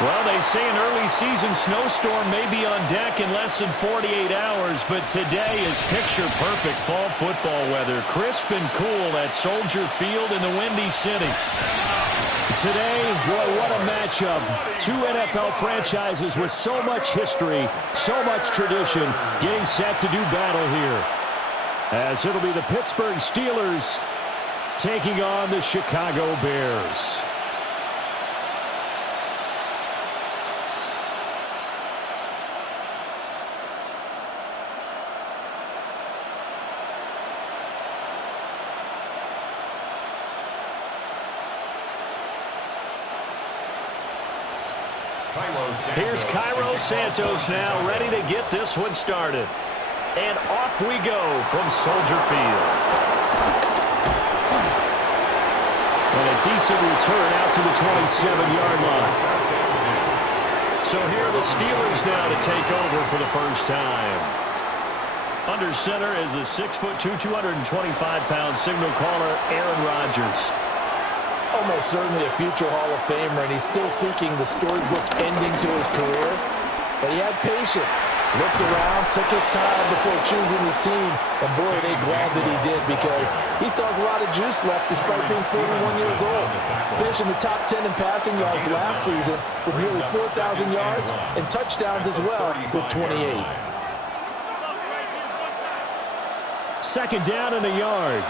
Well, they say an early season snowstorm may be on deck in less than 48 hours, but today is picture-perfect fall football weather. Crisp and cool at Soldier Field in the Windy City. Today, boy, what a matchup. Two NFL franchises with so much history, so much tradition, getting set to do battle here. As it'll be the Pittsburgh Steelers taking on the Chicago Bears. Here's Cairo Santos now, ready to get this one started. And off we go from Soldier Field. And a decent return out to the 27-yard line. So here are the Steelers now to take over for the first time. Under center is a 6'2", 225-pound signal caller, Aaron Rodgers. Almost certainly a future Hall of Famer, and he's still seeking the storybook ending to his career. But he had patience, looked around, took his time before choosing his team, and boy, are they glad that he did, because he still has a lot of juice left despite being 41 years old. Finishing the top 10 in passing yards last season with nearly 4,000 yards and touchdowns as well with 28. Second down and a yard.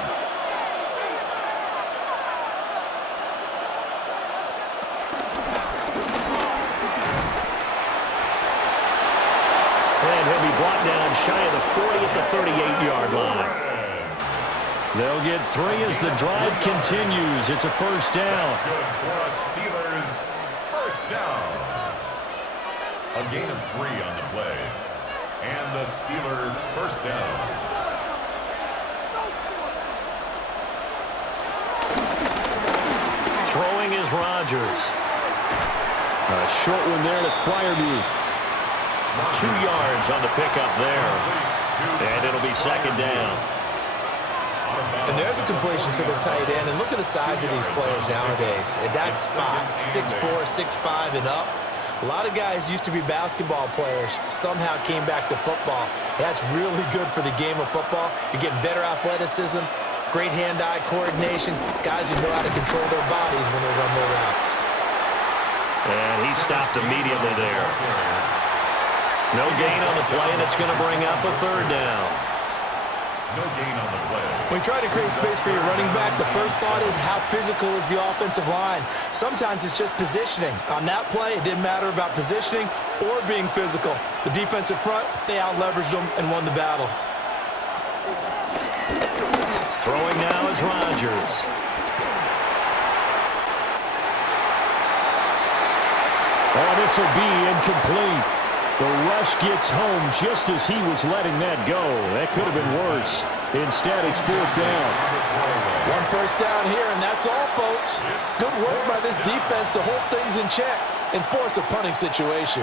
And he'll be brought down shy of the 40 at the 38-yard line. They'll get 3 as the drive continues. It's a first down. Steelers first down. A gain of 3 on the play. And the Steelers first down. Throwing is Rodgers. A short one there to Freiermuth. 2 yards on the pickup there. And it'll be second down. And there's a completion to the tight end. And look at the size of these players nowadays. At that spot, 6'4", 6'5", and up. A lot of guys used to be basketball players, somehow came back to football. That's really good for the game of football. You're getting better athleticism, great hand-eye coordination, guys who know how to control their bodies when they run their routes. And he stopped immediately there. No gain on the play, and it's going to bring up a third down. No gain on the play. When you try to create space for your running back, the first thought is how physical is the offensive line. Sometimes it's just positioning. On that play, it didn't matter about positioning or being physical. The defensive front, they out-leveraged them and won the battle. Throwing now is Rodgers. Oh, this will be incomplete. The rush gets home just as he was letting that go. That could have been worse. Instead, it's fourth down. One first down here, and that's all, folks. Good work by this defense to hold things in check and force a punting situation.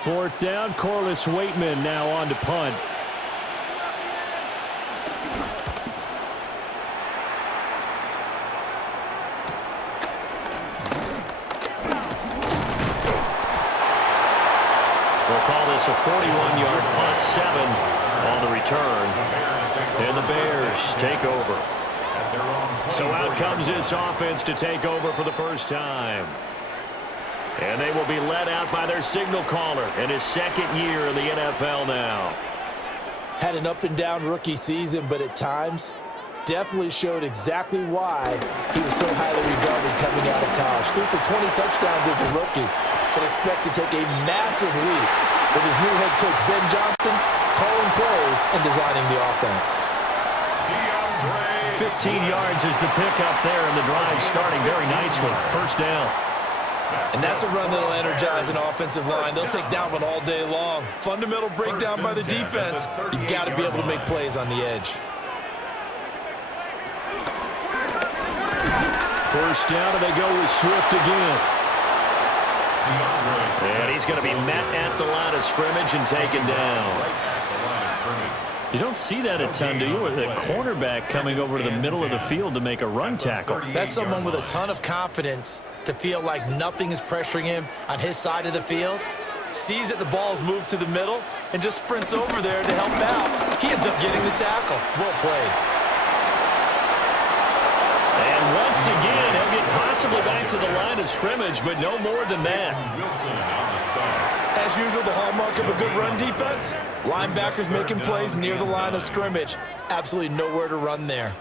Fourth down, Corliss Waitman now on to punt. We'll call this a 41-yard punt, 7 on the return. And the Bears take over. So out comes this offense to take over for the first time. And they will be led out by their signal caller in his second year in the NFL now. Had an up-and-down rookie season, but at times definitely showed exactly why he was so highly regarded coming out of college. Threw for 20 touchdowns as a rookie, but expects to take a massive leap with his new head coach, Ben Johnson, calling plays and designing the offense. 15 yards is the pickup there, and the drive starting very nicely. First down. And that's a run that'll energize an offensive line. They'll take that one all day long. Fundamental breakdown by the defense. You've got to be able to make plays on the edge. First down, and they go with Swift again. And he's going to be met at the line of scrimmage and taken down. You don't see that a ton, do you? With a cornerback coming over to the middle of the field to make a run tackle. That's someone with a ton of confidence to feel like nothing is pressuring him on his side of the field. Sees that the ball's moved to the middle and just sprints over there to help out. He ends up getting the tackle. Well played. And once again, he'll get possibly back to the line of scrimmage, but no more than that. As usual, the hallmark of a good run defense, linebackers making plays near the line of scrimmage. Absolutely nowhere to run there.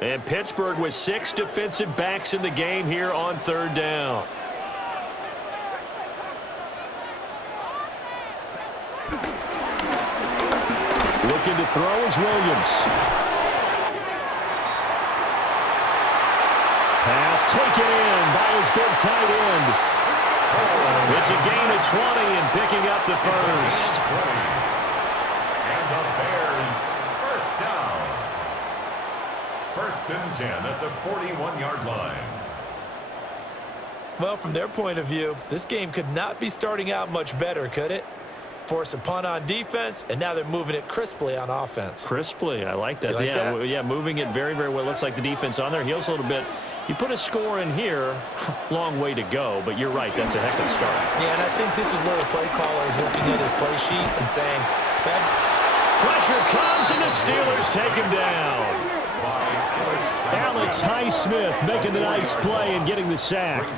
And Pittsburgh with 6 defensive backs in the game here on 3rd down. Looking to throw is Williams. Pass taken in by his big tight end. It's a gain of 20 and picking up the first. And the Bears, first down. 1st and 10 at the 41-yard line. Well, from their point of view, this game could not be starting out much better, could it? Force a punt on defense, and now they're moving it crisply on offense. Crisply, I like that. You like that? Yeah, moving it very, very well. Looks like the defense on their heels a little bit. You put a score in here, long way to go, but you're right, that's a heck of a start. Yeah, and I think this is where the play caller is looking at his play sheet and saying, okay. Pressure comes, and the Steelers take him down. Alex Highsmith making the nice play and getting the sack.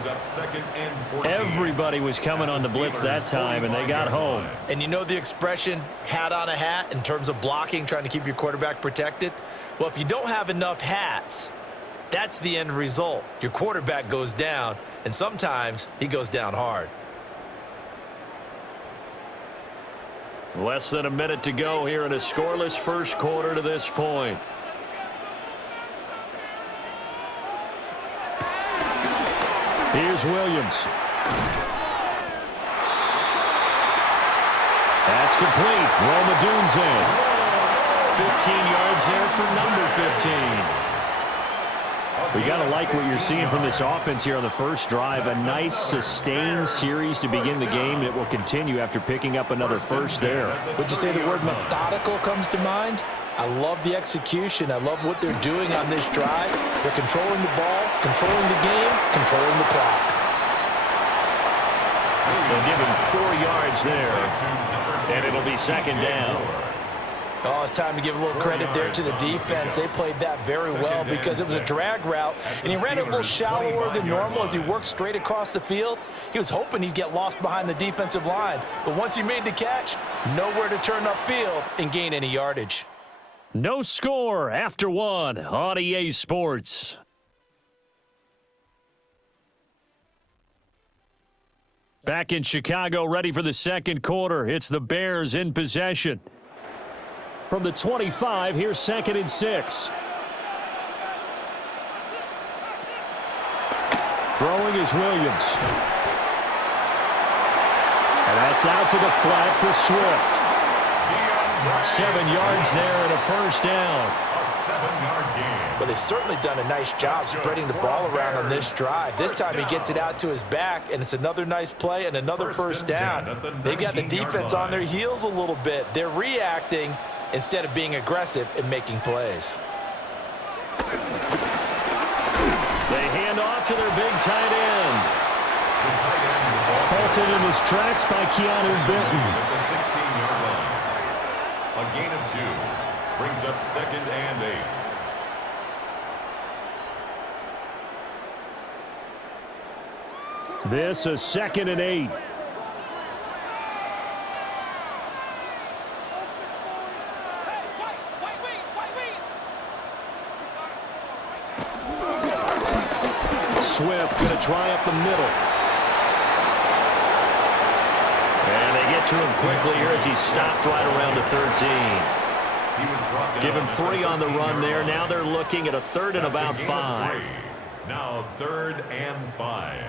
Everybody was coming on the blitz that time, and they got home. And you know the expression, hat on a hat, in terms of blocking, trying to keep your quarterback protected? Well, if you don't have enough hats, that's the end result. Your quarterback goes down, and sometimes he goes down hard. Less than a minute to go here in a scoreless first quarter to this point. Here's Williams. That's complete. Roma Dunze. 15 yards there for number 15. We got to like what you're seeing from this offense here on the first drive. A nice, sustained series to begin the game that will continue after picking up another first there. Would you say the word methodical comes to mind? I love the execution. I love what they're doing on this drive. They're controlling the ball, controlling the game, controlling the clock. They'll give him 4 yards there, and it'll be 2nd down. Oh, it's time to give a little credit there to the defense. They played that very well because it was a drag route, and he ran it a little shallower than normal as he worked straight across the field. He was hoping he'd get lost behind the defensive line, but once he made the catch, nowhere to turn upfield and gain any yardage. No score after 1 on EA Sports. Back in Chicago, ready for the second quarter. It's the Bears in possession. From the 25, here's 2nd and 6. Throwing is Williams. And that's out to the flat for Swift. 7 yards there and a first down. A 7-yard gain. But they've certainly done a nice job spreading the ball around on this drive. This time he gets it out to his back, and it's another nice play and another first down. They've got the defense on their heels a little bit. They're reacting instead of being aggressive and making plays. They hand off to their big tight end. Halted in his tracks by Keanu Benton. At the 16-yard line. A gain of 2 brings up 2nd and 8. This is 2nd and 8. Swift going to try up the middle. And they get to him quickly here as he stopped right around the 13. Give him 3 on the run there. Now they're looking at a 3rd and about 5. Now 3rd and 5.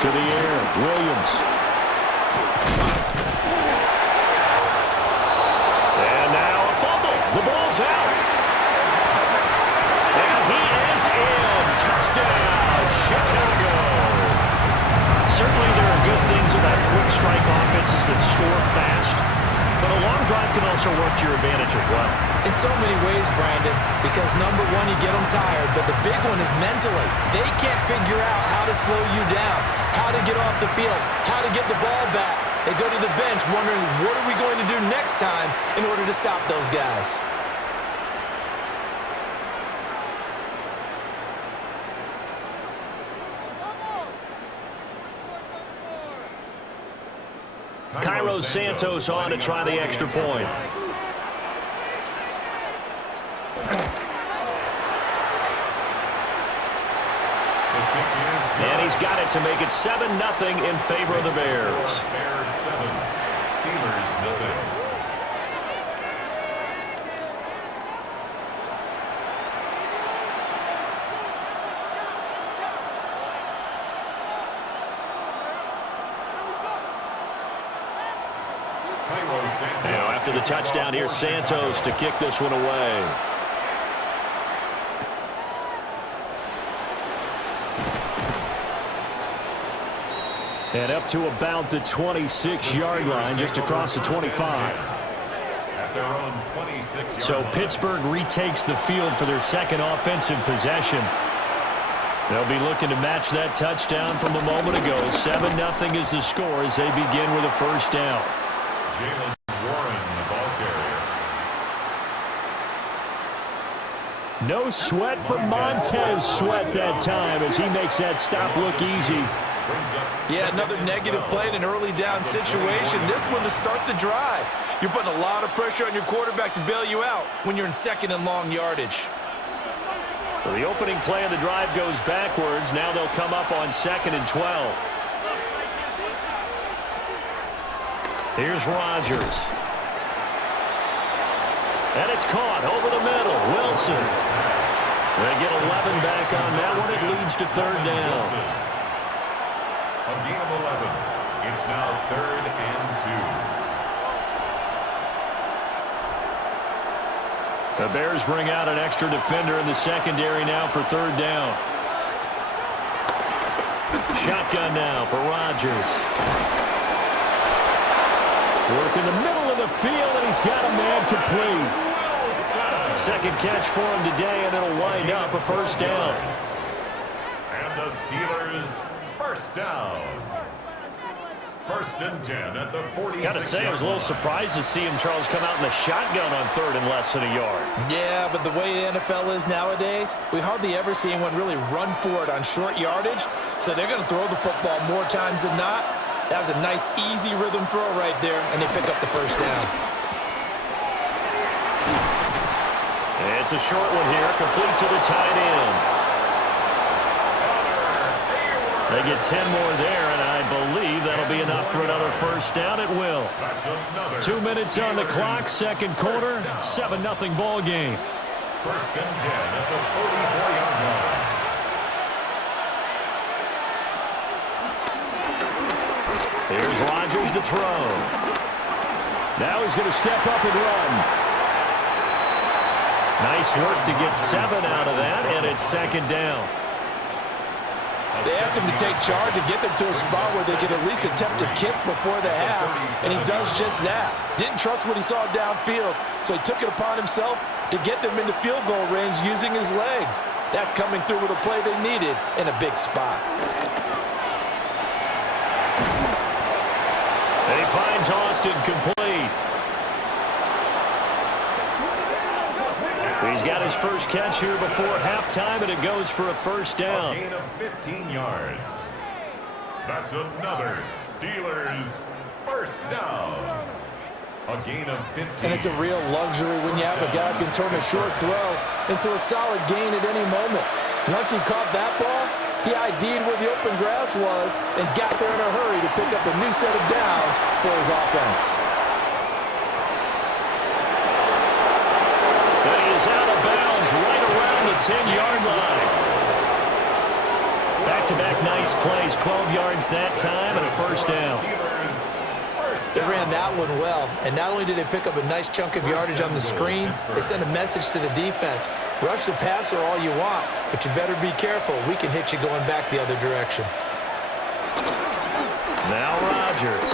To the air, Williams. And now a fumble. The ball's out. And he is in. offenses that score fast, but a long drive can also work to your advantage as well. In so many ways, Brandon, because number one, you get them tired, but the big one is mentally. They can't figure out how to slow you down, how to get off the field, how to get the ball back. They go to the bench wondering, what are we going to do next time in order to stop those guys? Cairo Santos on to try the extra point. And he's got it to make it 7-0 in favor of the Bears. Bears 7, Steelers nothing. Now after the touchdown, here's Santos to kick this one away. And up to about the 26-yard line, just across the 25. At their own 26-yard So line. Pittsburgh retakes the field for their second offensive possession. They'll be looking to match that touchdown from a moment ago. 7-0 is the score as they begin with a first down. Jalen Warren, the ball carrier. No sweat from Montez Sweat that time as he makes that stop look easy. Yeah, another negative play in an early down situation. This one to start the drive. You're putting a lot of pressure on your quarterback to bail you out when you're in second and long yardage. So the opening play of the drive goes backwards. Now they'll come up on 2nd and 12. Here's Rodgers. And it's caught over the middle. Wilson. They get 11 back on that one. It leads to 3rd down. A gain of 11. It's now 3rd and 2. The Bears bring out an extra defender in the secondary now for 3rd down. Shotgun now for Rodgers. Work in the middle of the field, and he's got a man complete. Second catch for him today, and it'll wind up a first down. And the Steelers, first down. 1st and 10 at the 46. Got to say, I was a little surprised to see him, Charles, come out in the shotgun on 3rd and less than a yard. Yeah, but the way the NFL is nowadays, we hardly ever see anyone really run for it on short yardage. So they're going to throw the football more times than not. That was a nice, easy rhythm throw right there, and they pick up the first down. It's a short one here, complete to the tight end. They get 10 more there, and I believe that'll be enough for another first down. It will. 2 minutes on the clock, second quarter, 7-0 ball game. 1st and 10 at the 44-yard line. Here's Rodgers to throw. Now he's going to step up and run. Nice work to get 7 out of that, and it's 2nd down. They asked him to take charge and get them to a spot where they could at least attempt a kick before the half, and he does just that. Didn't trust what he saw downfield, so he took it upon himself to get them into field goal range using his legs. That's coming through with a play they needed in a big spot. And he finds Austin complete. He's got his first catch here before halftime, and it goes for a first down. A gain of 15 yards. That's another Steelers first down. A gain of 15. And it's a real luxury when you have a guy who can turn a short throw into a solid gain at any moment. Once he caught that ball, he ID'd where the open grass was and got there in a hurry to pick up a new set of downs for his offense. And he is out of bounds right around the 10-yard line. Back-to-back nice plays, 12 yards that time and a first down. They ran that one well, and not only did they pick up a nice chunk of yardage on the screen, they sent a message to the defense. Rush the passer all you want, but you better be careful. We can hit you going back the other direction. Now Rodgers.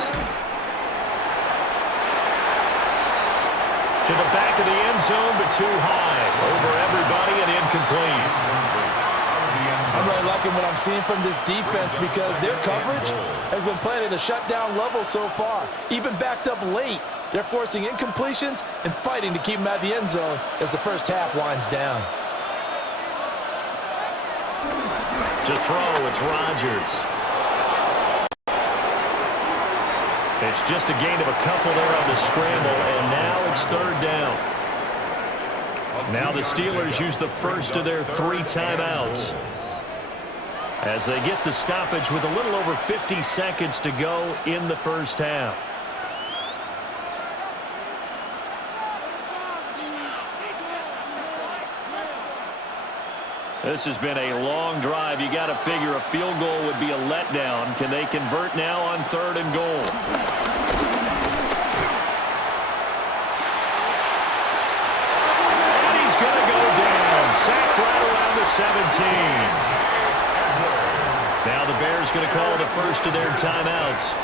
To the back of the end zone, but too high. Over everybody and incomplete. I'm really liking what I'm seeing from this defense because their coverage has been playing at a shutdown level so far. Even backed up late, they're forcing incompletions and fighting to keep them at the end zone as the first half winds down. To throw, it's Rodgers. It's just a gain of a couple there on the scramble, and now it's third down. Now the Steelers use the first of their 3 timeouts as they get the stoppage with a little over 50 seconds to go in the first half. This has been a long drive. You got to figure a field goal would be a letdown. Can they convert now on 3rd and goal? And he's going to go down. Sacked right around the 17. Now the Bears going to call the first of their timeouts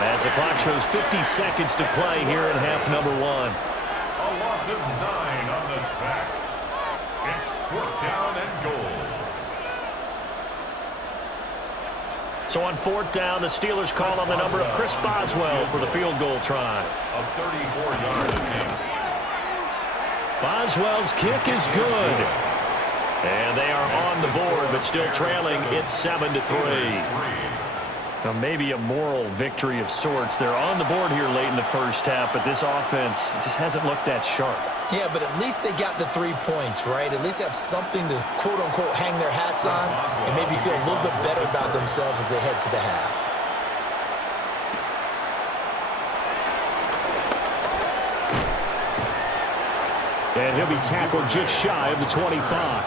as the clock shows 50 seconds to play here in half number 1. A loss of 9 on the sack. It's 4th down and goal. So on 4th down, the Steelers call on the number of Chris Boswell for the field goal try. A 34-yard attempt. Boswell's kick is good. And they are on the board, but still trailing. It's 7-3. Now maybe a moral victory of sorts. They're on the board here late in the first half, but this offense just hasn't looked that sharp. Yeah, but at least they got the 3 points, right? At least have something to, quote-unquote, hang their hats on and maybe feel a little bit better about themselves as they head to the half. And he'll be tackled just shy of the 25.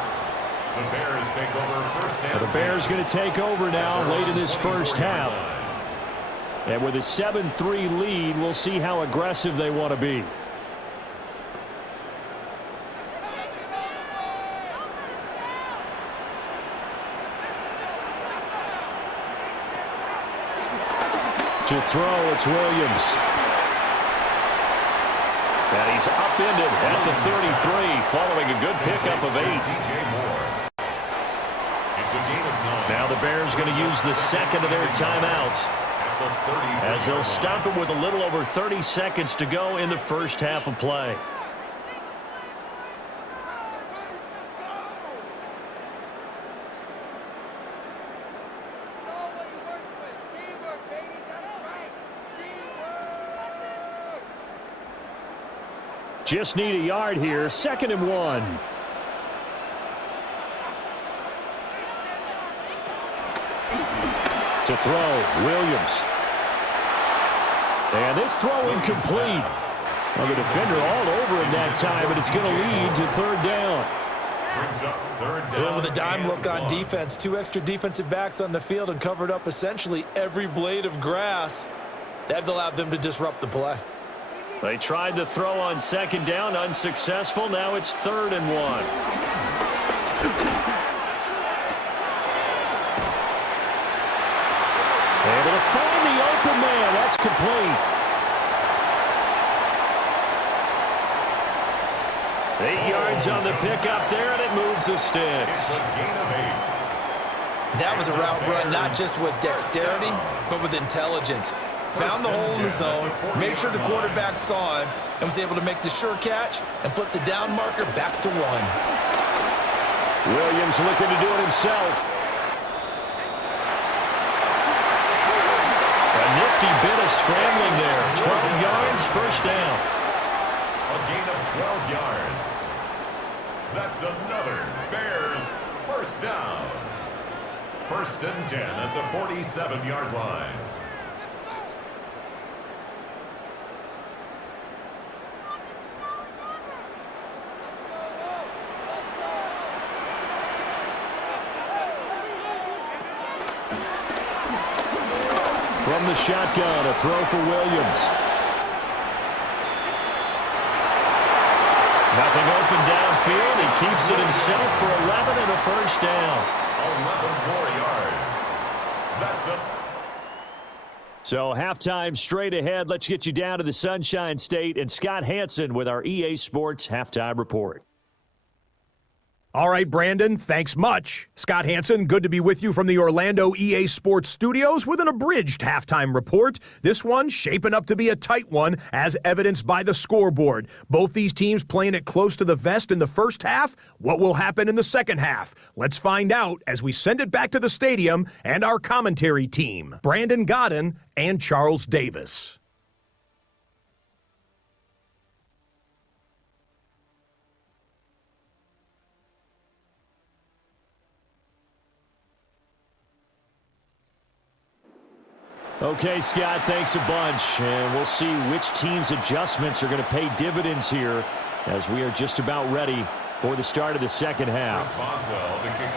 The Bears take over first down. The Bears going to take over now late in this first half. And with a 7-3 lead, we'll see how aggressive they want to be. To throw, it's Williams. And he's upended at the 33, following a good pickup of 8. It's a gain of 9. Now the Bears going to use the second of their timeouts as they'll stop it with a little over 30 seconds to go in the first half of play. Just need a yard here. 2nd and 1. To throw, Williams. And this throw incomplete. Well, the defender all over him that time, and it's going to lead to 3rd down. Brings up 3rd down. And with a dime look on defense, 2 extra defensive backs on the field and covered up essentially every blade of grass. That allowed them to disrupt the play. They tried to throw on 2nd down, unsuccessful. Now it's 3rd and 1. Able to find the open man. That's complete. 8 yards on the pickup there, and it moves the sticks. It's a gain of 8. That was a route run not just with dexterity, but with intelligence. Found the hole in the zone, made sure the quarterback saw him, and was able to make the sure catch and flip the down marker back to 1. Williams looking to do it himself. A nifty bit of scrambling there. 12 yards, first down. A gain of 12 yards. That's another Bears first down. 1st and 10 at the 47-yard line. From the shotgun, a throw for Williams. Nothing open downfield. He keeps it himself for 11 and a first down. 11 more yards. That's a So halftime straight ahead. Let's get you down to the Sunshine State and Scott Hansen with our EA Sports Halftime Report. All right, Brandon, thanks much. Scott Hansen, good to be with you from the Orlando EA Sports Studios with an abridged halftime report. This one shaping up to be a tight one, as evidenced by the scoreboard. Both these teams playing it close to the vest in the first half. What will happen in the second half? Let's find out as we send it back to the stadium and our commentary team, Brandon Godden and Charles Davis. Okay, Scott, thanks a bunch. And we'll see which team's adjustments are going to pay dividends here as we are just about ready for the start of the second half.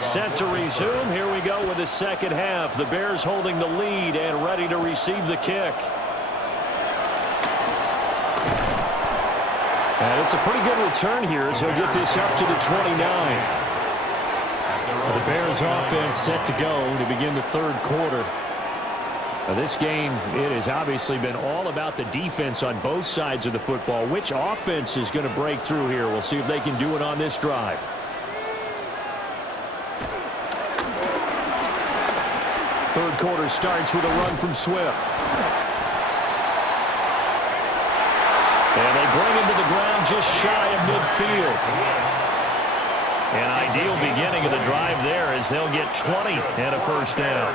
Set to resume. Here we go with the second half. The Bears holding the lead and ready to receive the kick. And it's a pretty good return here as he'll get this up to the 29. The Bears offense set to go to begin the third quarter. Now this game, it has obviously been all about the defense on both sides of the football. Which offense is going to break through here? We'll see if they can do it on this drive. Third quarter starts with a run from Swift. And they bring him to the ground just shy of midfield. An ideal beginning of the drive there as they'll get 20 and a first down.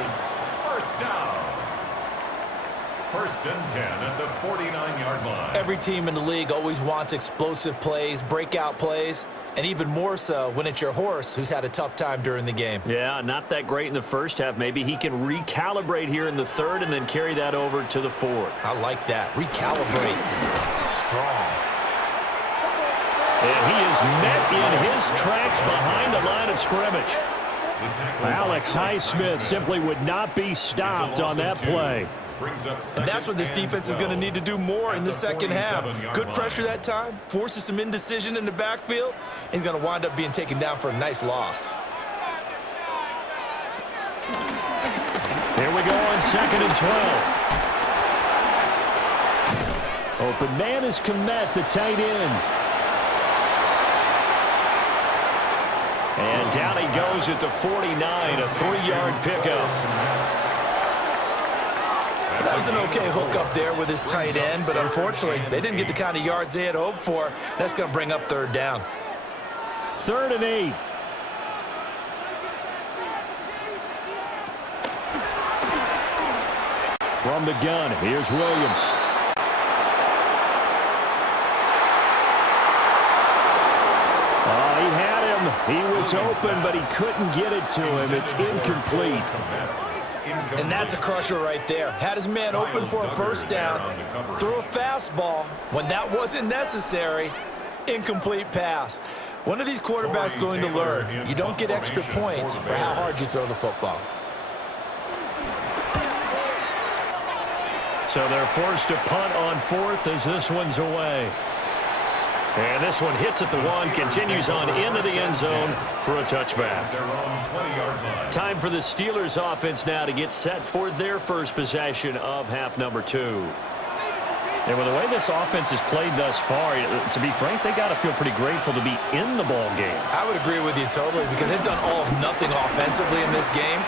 First and 10 at the 49-yard line. Every team in the league always wants explosive plays, breakout plays, and even more so when it's your horse who's had a tough time during the game. Yeah, not that great in the first half. Maybe he can recalibrate here in the third and then carry that over to the fourth. I like that. Recalibrate. Strong. And he is met in his tracks behind the line of scrimmage. Alex Highsmith simply would not be stopped on that play. And that's what this defense is going to need to do more in the second half. Good pressure that time, forces some indecision in the backfield. He's going to wind up being taken down for a nice loss. Here we go on 2nd and 12. Open man is Komet, the tight end. And down he goes at the 49, a 3-yard pickup. That was an okay hook up there with his tight end, but unfortunately, they didn't get the kind of yards they had hoped for. That's going to bring up third down. 3rd and 8. From the gun, here's Williams. Oh, he had him. He was open, but he couldn't get it to him. It's incomplete. And that's a crusher right there. Had his man open for a first down, threw a fastball when that wasn't necessary, incomplete pass. One of these quarterbacks going to learn, you don't get extra points for how hard you throw the football. So they're forced to punt on 4th as this one's away. And this one hits at the 1, continues on into the end zone for a touchback. Time for the Steelers offense now to get set for their first possession of half number 2. And with the way this offense has played thus far, to be frank, they got to feel pretty grateful to be in the ball game. I would agree with you totally because they've done all of nothing offensively in this game,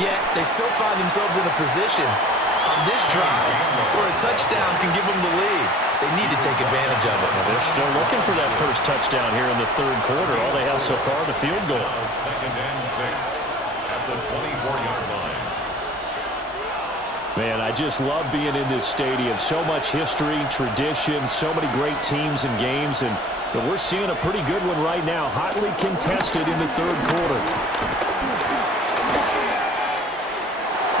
yet they still find themselves in a position on this drive where a touchdown can give them the lead. They need to take advantage of it. Well, they're still looking for that first touchdown here in the third quarter. All they have so far, the field goal. 2nd and 6 at the 24-yard line. Man, I just love being in this stadium. So much history, tradition, so many great teams and games, and we're seeing a pretty good one right now, hotly contested in the third quarter.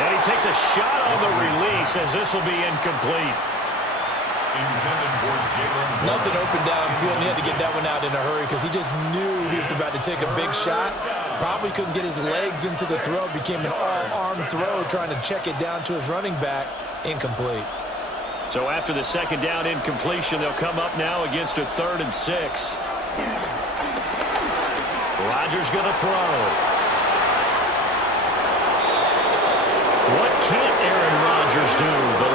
And he takes a shot on the release as this will be incomplete. Nothing open downfield, and he had to get that one out in a hurry because he just knew he was about to take a big shot. Probably couldn't get his legs into the throw. Became an all-arm throw trying to check it down to his running back. Incomplete. So after the second down incompletion, they'll come up now against a 3rd and 6. Rodgers going to throw. What can't Aaron Rodgers do? The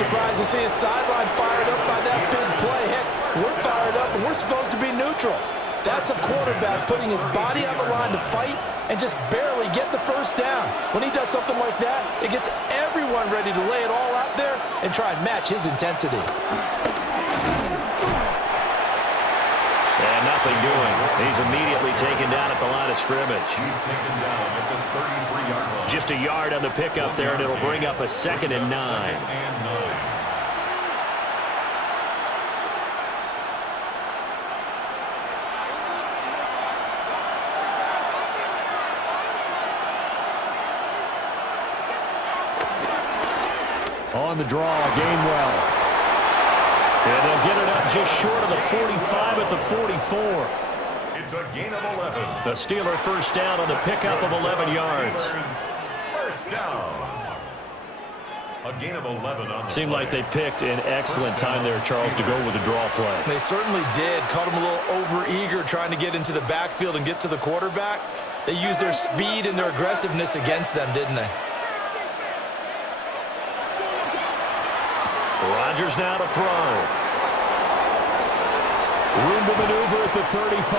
surprised to see his sideline fired up by that big play. Heck, we're fired up, and we're supposed to be neutral. That's a quarterback putting his body on the line to fight and just barely get the first down. When he does something like that, it gets everyone ready to lay it all out there and try and match his intensity. And nothing doing. He's immediately taken down at the line of scrimmage. He's taken down at the 33-yard line. Just a yard on the pickup there, and it'll bring up a 2nd and 9. On the draw, Gainwell. And they'll get it up just short of the 45 at the 44. It's a gain of 11. The Steeler first down on the pickup of 11 yards. First down. A gain of 11 on the Seemed play. like they picked an excellent time there, Charles, to go with the draw play. They certainly did. Caught him a little over-eager trying to get into the backfield and get to the quarterback. They used their speed and their aggressiveness against them, didn't they? Rodgers now to throw. Room to maneuver at the 35.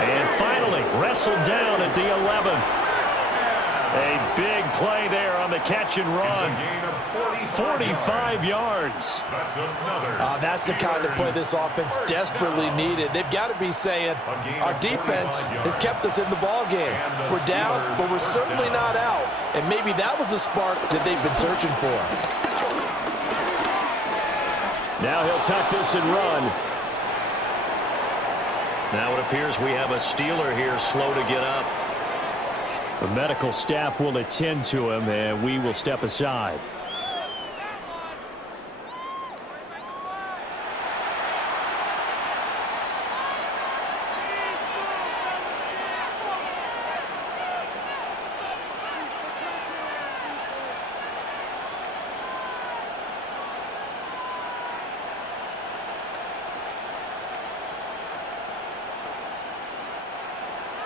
And finally, wrestled down at the 11. A big play there on the catch and It's a run. gain of 45 yards. That's another. That's the kind of play this offense desperately needed. They've got to be saying, our defense has kept us in the ball game. We're down, but we're certainly not out. And maybe that was the spark that they've been searching for. Now he'll tuck this and run. Now it appears we have a Steeler here slow to get up. The medical staff will attend to him, and we will step aside.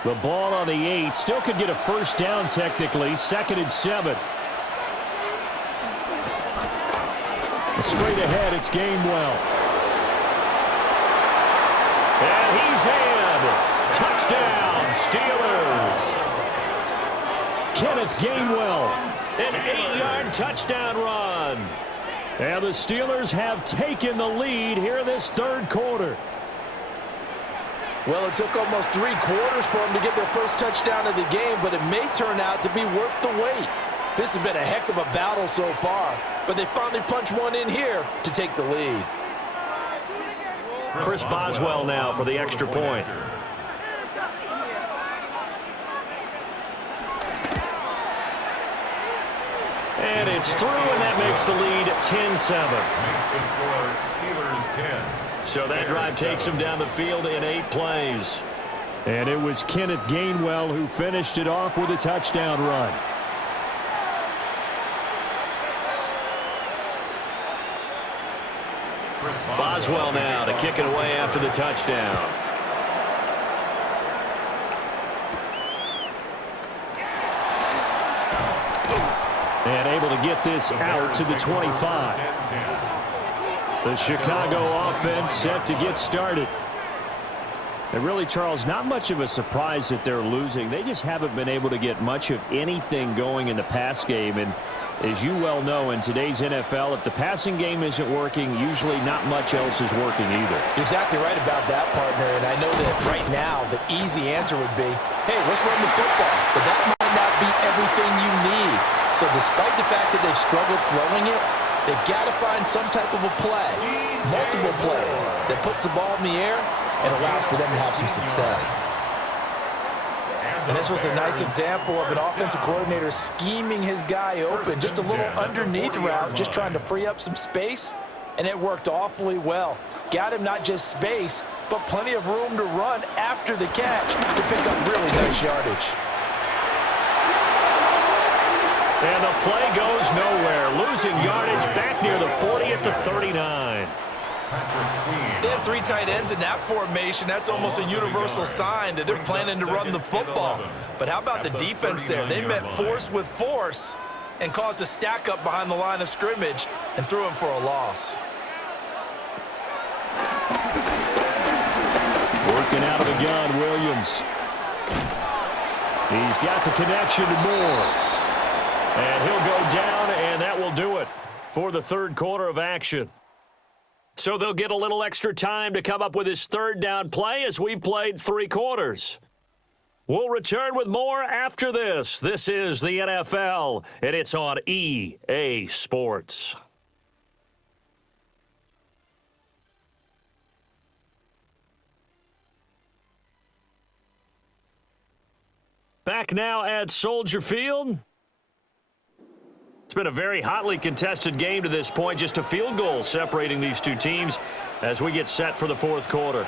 The ball on the 8. Still could get a first down technically. 2nd and 7. Straight ahead, it's Gainwell. And he's in. Touchdown, Steelers. Kenneth Gainwell. An 8-yard touchdown run. And the Steelers have taken the lead here in this 3rd quarter. Well, it took almost 3 quarters for them to get their first touchdown of the game, but it may turn out to be worth the wait. This has been a heck of a battle so far, but they finally punched one in here to take the lead. Chris Boswell now for the extra point. And it's through, and that makes the lead 10-7. Makes the score Steelers 10. So that drive takes him down the field in 8 plays. And it was Kenneth Gainwell who finished it off with a touchdown run. Boswell now to kick it away after the touchdown. And able to get this out to the 25. The Chicago offense set to get started. And really, Charles, not much of a surprise that they're losing. They just haven't been able to get much of anything going in the pass game. And as you well know, in today's NFL, if the passing game isn't working, usually not much else is working either. You're exactly right about that, partner. And I know that right now the easy answer would be, hey, let's run the football. But that might not be everything you need. So despite the fact that they've struggled throwing it, they've got to find some type of a play, multiple plays, that puts the ball in the air and allows for them to have some success. And this was a nice example of an offensive coordinator scheming his guy open, just a little underneath route, just trying to free up some space, and it worked awfully well. Got him not just space, but plenty of room to run after the catch to pick up really nice yardage. And the play goes nowhere. Losing yardage back near the 40 at the 39. They have 3 tight ends in that formation. That's almost a universal sign that they're planning to run the football. But how about the defense there? They met force with force and caused a stack up behind the line of scrimmage and threw him for a loss. Working out of the gun, Williams. He's got the connection to Moore. And he'll go down, and that will do it for the third quarter of action. So they'll get a little extra time to come up with his third down play as we've played 3 quarters. We'll return with more after this. This is the NFL, and it's on EA Sports. Back now at Soldier Field. It's been a very hotly contested game to this point. Just a field goal separating these two teams as we get set for the fourth quarter.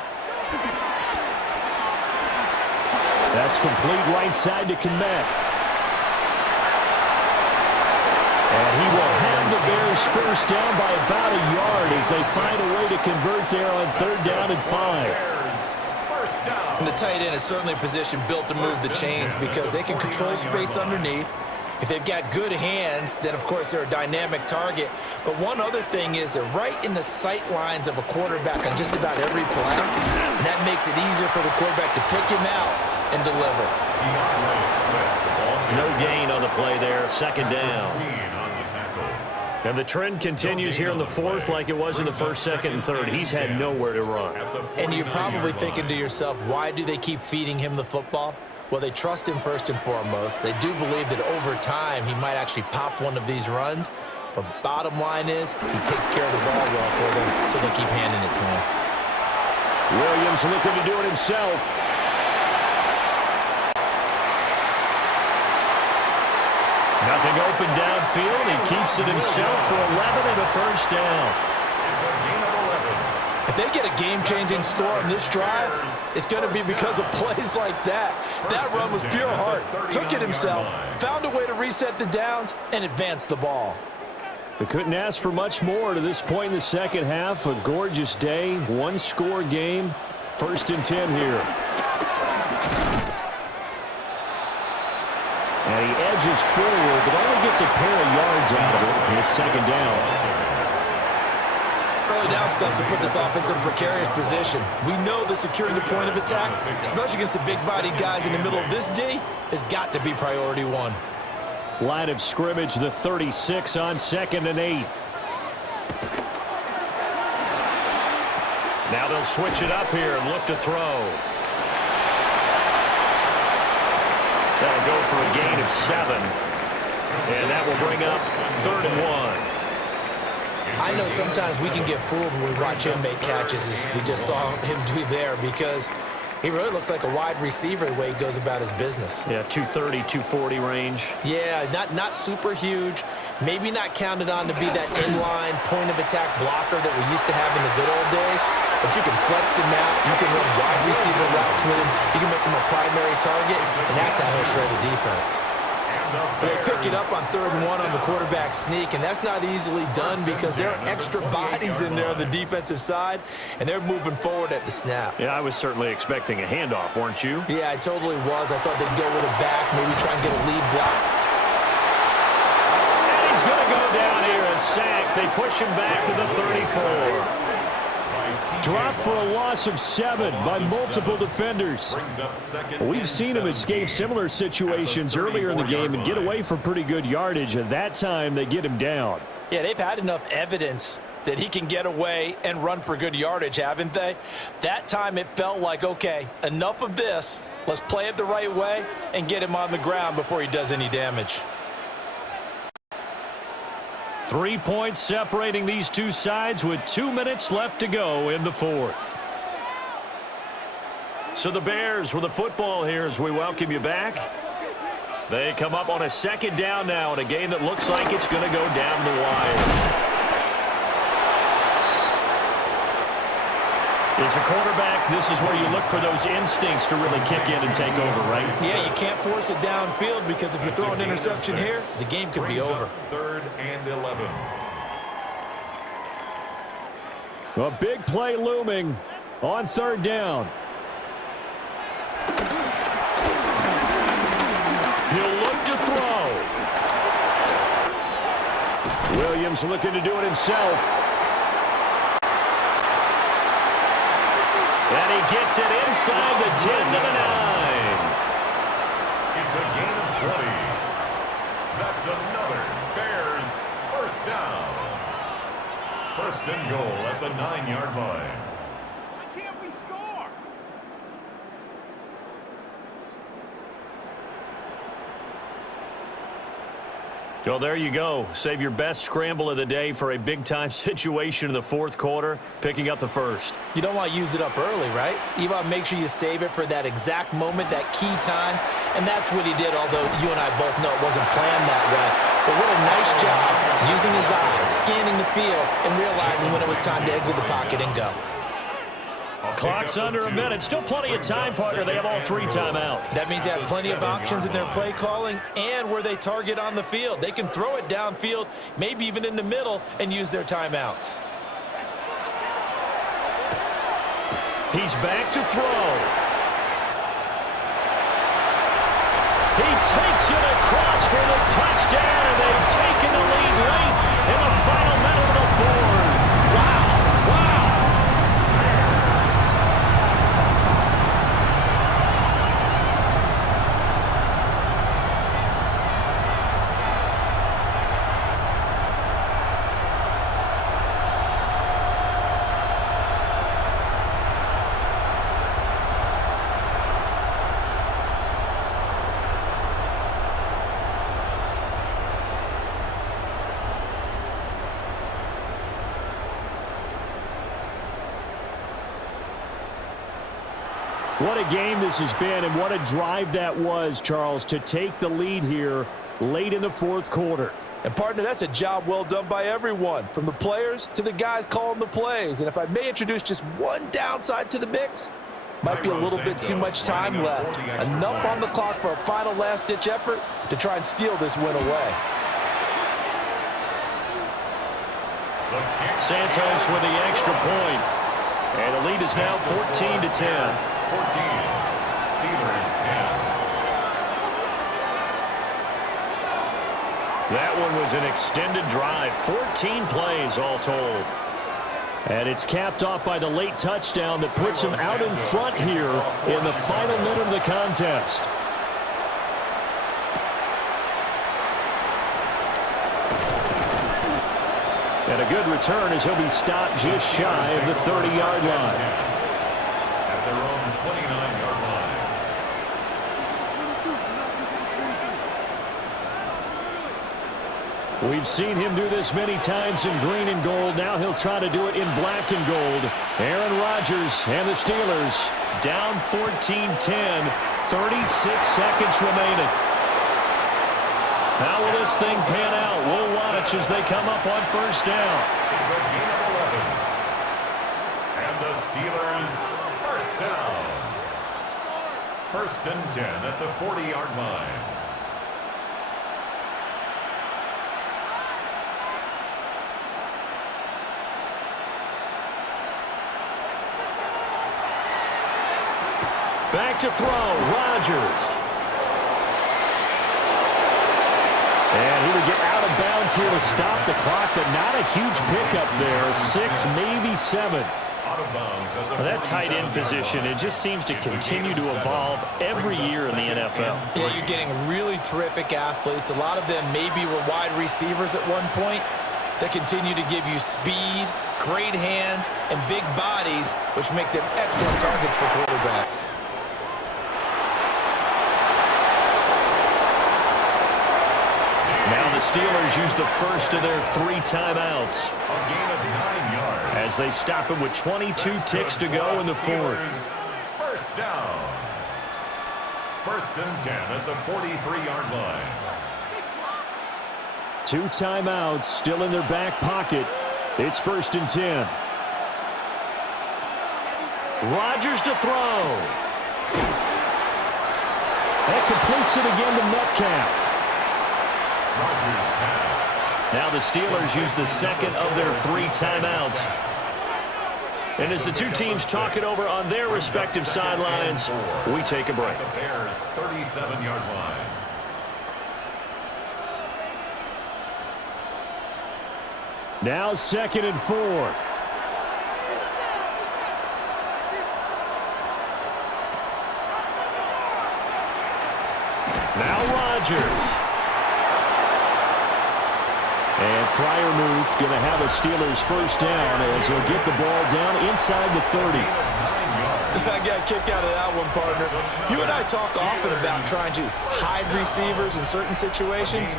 That's complete right side to Kmet. And he will have the Bears first down by about a yard as they find a way to convert there on 3rd down and 5. And the tight end is certainly a position built to move the chains because they can control space underneath. If they've got good hands, then, of course, they're a dynamic target. But one other thing is they're right in the sight lines of a quarterback on just about every play. And that makes it easier for the quarterback to pick him out and deliver. No gain on the play there, 2nd down. And the trend continues here in the fourth like it was in the first, second, and third. He's had nowhere to run. And you're probably thinking to yourself, why do they keep feeding him the football? Well, they trust him first and foremost. They do believe that over time he might actually pop one of these runs. But bottom line is he takes care of the ball well for them, so they'll keep handing it to him. Williams looking to do it himself. Nothing open downfield. He keeps it himself for 11 and a first down. It's a gain of 11. If they get a game-changing score on this drive, it's going to be because of plays like that. That run was pure heart. Took it himself, found a way to reset the downs, and advance the ball. They couldn't ask for much more to this point in the second half. A gorgeous day, 1-score game. 1st and 10 here. And he edges forward, but only gets a pair of yards out of it. And it's 2nd down. Early down stuff to put this offense in a precarious position. We know that securing the point of attack, especially against the big-bodied guys in the middle of this D, has got to be priority 1. Line of scrimmage, the 36 on 2nd and 8. Now they'll switch it up here and look to throw. That'll go for a gain of 7. And that will bring up 3rd and 1. I know sometimes we can get fooled when we watch him make catches, as we just saw him do there, because he really looks like a wide receiver the way he goes about his business. Yeah, 230, 240 range. Yeah, not super huge. Maybe not counted on to be that inline point-of-attack blocker that we used to have in the good old days. But you can flex him out. You can run wide receiver routes with him. You can make him a primary target, and that's how he'll shred the defense. They pick it up on 3rd and 1 on the quarterback sneak, and that's not easily done because there are extra bodies in there on the defensive side, and they're moving forward at the snap. Yeah, I was certainly expecting a handoff, weren't you? Yeah, I totally was. I thought they'd go with a back, maybe try and get a lead block. And he's going to go down here and sacked. They push him back to the 34. Dropped for a loss of 7 by multiple defenders. We've seen him escape similar situations earlier in the game and get away for pretty good yardage. At that time, they get him down. Yeah, they've had enough evidence that he can get away and run for good yardage, haven't they? That time it felt like, okay, enough of this. Let's play it the right way and get him on the ground before he does any damage. 3 points separating these two sides with 2 minutes left to go in the fourth. So the Bears with the football here as we welcome you back. They come up on a 2nd down now in a game that looks like it's going to go down the wire. As a quarterback, this is where you look for those instincts to really kick in and take over, right? Yeah, you can't force it downfield because if you throw an interception here, the game could be over. 3rd and 11. A big play looming on 3rd down. He'll look to throw. Williams looking to do it himself. And he gets it inside the 10 to the 9. It's a gain of 20. That's another Bears first down. First and goal at the 9-yard line. Why can't we score? Well, there you go. Save your best scramble of the day for a big-time situation in the fourth quarter, picking up the first. You don't want to use it up early, right? You want to make sure you save it for that exact moment, that key time, and that's what he did, although you and I both know it wasn't planned that way. But what a nice job using his eyes, scanning the field, and realizing when it was time to exit the pocket and go. Clock's under a minute. Still plenty of time, partner. They have all 3 timeouts. That means they have plenty of options in their play calling and where they target on the field. They can throw it downfield, maybe even in the middle, and use their timeouts. He's back to throw. He takes it across for the touchdown, and they've taken the lead late in the final minute of the fourth. Wow. What a game this has been, and what a drive that was, Charles, to take the lead here late in the fourth quarter. And, partner, that's a job well done by everyone, from the players to the guys calling the plays. And if I may introduce just one downside to the mix, might be a little bit too much time left. Enough on the clock for a final last-ditch effort to try and steal this win away. Santos with the extra point. And the lead is now 14-10. 14. Steelers 10. That one was an extended drive. 14 plays all told. And it's capped off by the late touchdown that puts him out in front here in the final minute of the contest. And a good return as he'll be stopped just shy of the 30-yard line. At their own 29-yard line. We've seen him do this many times in green and gold. Now he'll try to do it in black and gold. Aaron Rodgers and the Steelers Down 14-10, 36 seconds remaining. How will this thing pan out? We'll watch as they come up on first down. It's a gain of 11. And the Steelers first down. First and 10 at the 40-yard line. Back to throw, Rodgers. And he would get out of bounds here to stop the clock, but not a huge pickup there. 6, maybe 7. Out of bounds at the That tight end 47-yard position, line. it just seems to continue to evolve every year in the NFL. Yeah, you're getting really terrific athletes. A lot of them maybe were wide receivers at one point that continue to give you speed, great hands, and big bodies, which make them excellent targets for quarterbacks. Now the Steelers use the first of their 3 timeouts A gain of 9 yards. as they stop him with 22 ticks to go in the fourth. First down. First and 10 at the 43-yard line. 2 timeouts still in their back pocket. It's first and 10. Rodgers to throw. That completes it again to Metcalf. Rodgers pass. Now the Steelers use the second of their 3 timeouts. And as the two teams talk it over on their respective sidelines, we take a break. At the Bears' 37-yard line. Now 2nd and 4. Now Rodgers. And Freiermuth going to have a Steelers first down as he'll get the ball down inside the 30. I got a kick out of that one, partner. You and I talk often about trying to hide receivers in certain situations,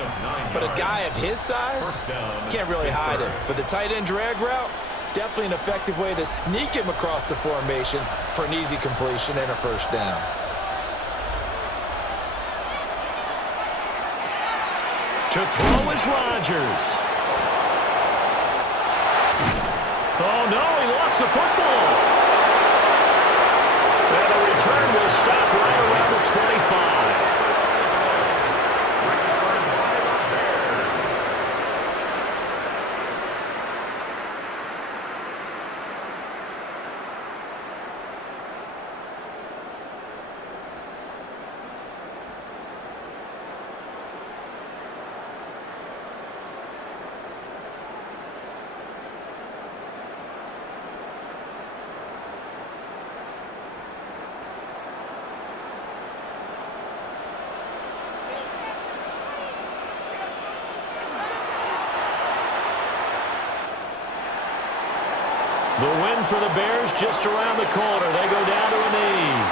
but a guy of his size, can't really hide him. But the tight end drag route, definitely an effective way to sneak him across the formation for an easy completion and a first down. To throw is Rodgers. Oh, no, he lost the football. And the return will stop right around the 25. The win for the Bears just around the corner. They go down to a knee.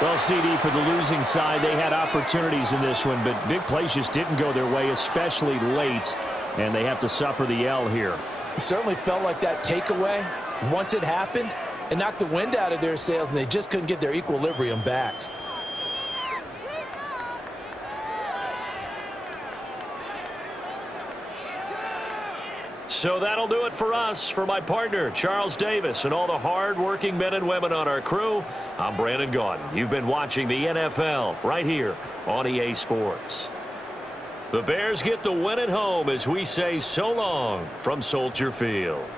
Well, CD, for the losing side, they had opportunities in this one, but big plays just didn't go their way, especially late, and they have to suffer the L here. It certainly felt like that takeaway, once it happened, it knocked the wind out of their sails, and they just couldn't get their equilibrium back. So that'll do it for us. For my partner, Charles Davis, and all the hard-working men and women on our crew, I'm Brandon Gaudin. You've been watching the NFL right here on EA Sports. The Bears get the win at home as we say so long from Soldier Field.